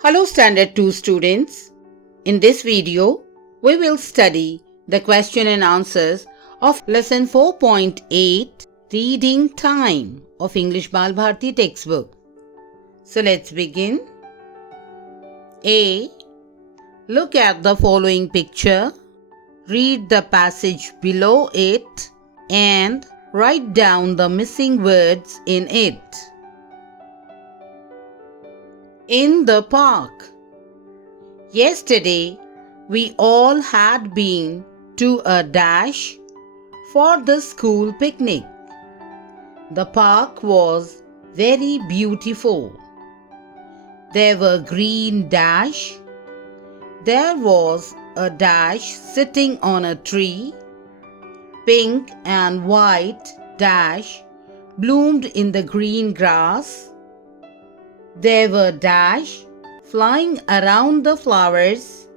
Hello Standard 2 students. In this video, we will study the question and answers of lesson 4.8 Reading Time of English Balbharati textbook. So let's begin. A. Look at the following picture. Read the passage below it and write down the missing words in it. In the park. Yesterday, we all had been to a dash for the school picnic. The park was very beautiful. There were green dash. There was a dash sitting on a tree. Pink and white dash bloomed in the green grass. There were dash flying around the flowers.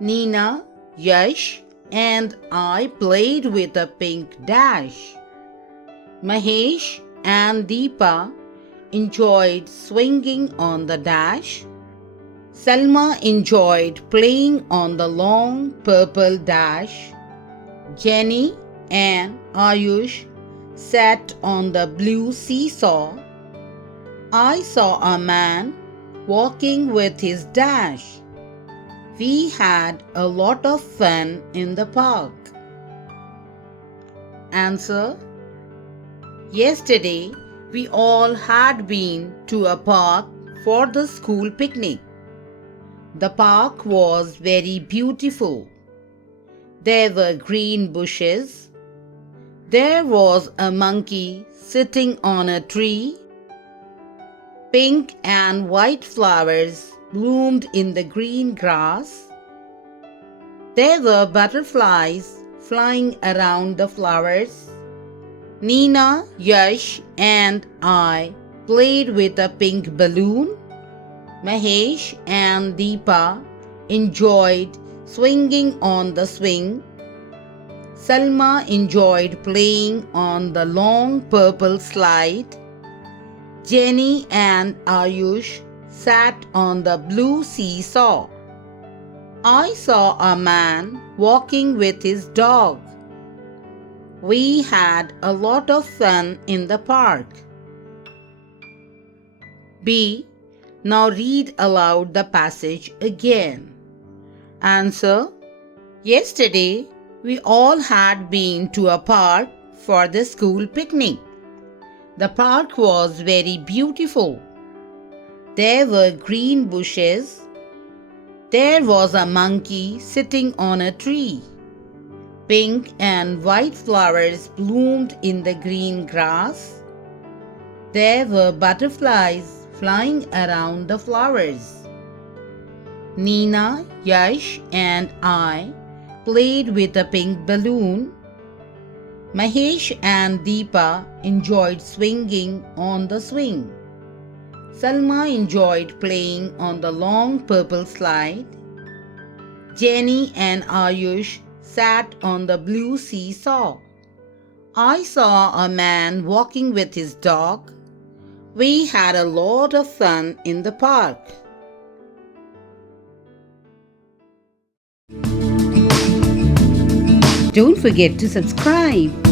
Nina, Yash, and I played with a pink dash. Mahesh and Deepa enjoyed swinging on the dash. Salma enjoyed playing on the long purple dash. Jenny and Ayush sat on the blue seesaw. I saw a man walking with his dash. We had a lot of fun in the park. Answer. Yesterday, we all had been to a park for the school picnic. The park was very beautiful. There were green bushes. There was a monkey sitting on a tree. Pink and white flowers bloomed in the green grass. There were butterflies flying around the flowers. Nina, Yash, and I played with a pink balloon. Mahesh and Deepa enjoyed swinging on the swing. Salma enjoyed playing on the long purple slide. Jenny and Ayush sat on the blue seesaw. I saw a man walking with his dog. We had a lot of fun in the park. B. Now read aloud the passage again. Answer. Yesterday, we all had been to a park for the school picnic. The park was very beautiful. There were green bushes. There was a monkey sitting on a tree. Pink and white flowers bloomed in the green grass. There were butterflies flying around the flowers. Nina, Yash, and I played with a pink balloon. Mahesh and Deepa enjoyed swinging on the swing. Salma enjoyed playing on the long purple slide. Jenny and Ayush sat on the blue seesaw. I saw a man walking with his dog. We had a lot of fun in the park. Don't forget to subscribe.